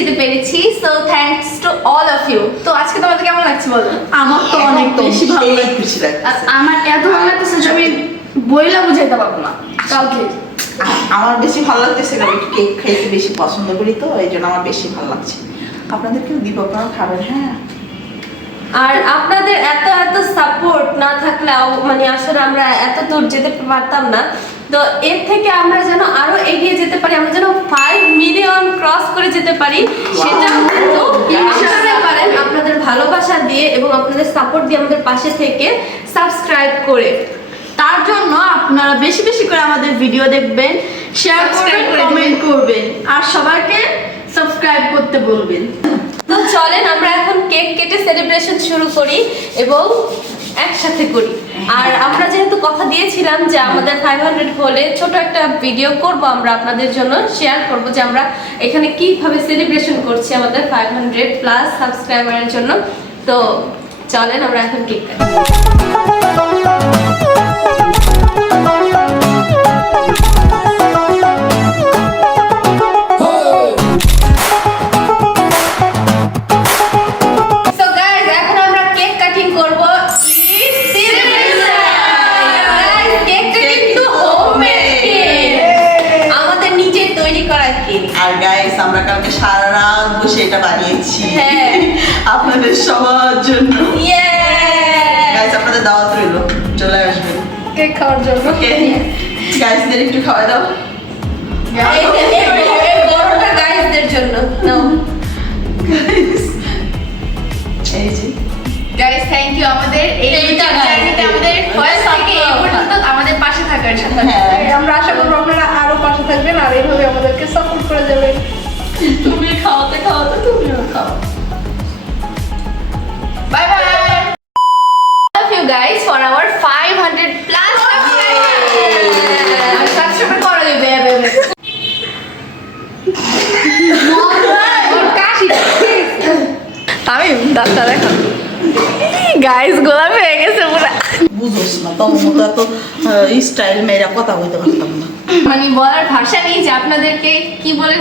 যেতে পেরেছি। So thanks to all of you. তো আজকে তোমাদের কেমন লাগছে বলো? আমার তো অনেক বেশি ভালো লাগছে। আমার এত ভালো লাগতেছে যে আমি বইলা বুঝাইতে পারবো না কাউকে। আমার বেশি ভালো লাগতেছে, আমি একটু কেক খাইতে বেশি পছন্দ করি, তো এই জন্য আমার বেশি ভালো লাগছে। আপনাদেরকেও দিব, আপনারা খাবেন। হ্যাঁ, আর আপনাদের এত এত সাপোর্ট না থাকলে মানে আসলে আমরা এত দূর যেতে পারতাম না। তো এর থেকে আমরা যেন আরো এগিয়ে যেতে পারি, আমরা যেন 5 মিলিয়ন ক্রস করে যেতে পারি, সেটা কিন্তু আপনারা পারেন আপনাদের ভালোবাসা দিয়ে এবং আপনাদের সাপোর্ট দিয়ে আমাদের পাশে থেকে সাবস্ক্রাইব করে। তার জন্য আপনারা বেশি বেশি করে আমাদের ভিডিও দেখবেন, শেয়ার করবেন, কমেন্ট করবেন আর সবাইকে সাবস্ক্রাইব করতে বলবেন। তো চলেন আমরা এখন কেক কেটে সেলিব্রেশন শুরু করি এবং একসাথে করি। আর আমরা যেহেতু কথা দিয়েছিলাম যে আমাদের 500 হলে ছোট একটা ভিডিও করব, আমরা আপনাদের জন্য শেয়ার করব যে আমরা এখানে কিভাবে সেলিব্রেশন করছি আমাদের 500 প্লাস সাবস্ক্রাইবারের জন্য। তো চলেন আমরা এখন কেক কাটি। আর গাইস আমরা কালকে সারা রাত বসে এটা বানিয়েছি আপনাদের সবার জন্য। গাইস আপনাদের দাওয়াত রইল, চলে আসবেন কেক খাওয়ার জন্য। ওকে গাইসদের একটু খাওয়া দাও। এই বড়টা গাইসদের জন্য নাও। এই যে গাইস থ্যাংক ইউ আমাদের এইটা জার্নিতে আমাদের ফার্স্ট থেকে এই পর্যন্ত আমাদের পাশে থাকার জন্য। আমরা আশা করব আপনারা আরো পাশে থাকবেন আর এইভাবে আমাদেরকে সাপোর্ট করে যাবেন। তুমি খাওয়াতে খাওয়াতে তুমিও খাও। Bye bye. Love you guys for our 500 plus subscribers. Subscribe করো বেবে। আমি দাঁতটা দেখো গাইস, গোলাপি হয়ে গেছে পুরো। বুঝোস না তোর মতো এত স্টাইল মেয়েরা কথা বলতে পারতাম না, মানে বলার ভাষা নেই যে আপনাদেরকে কি বলে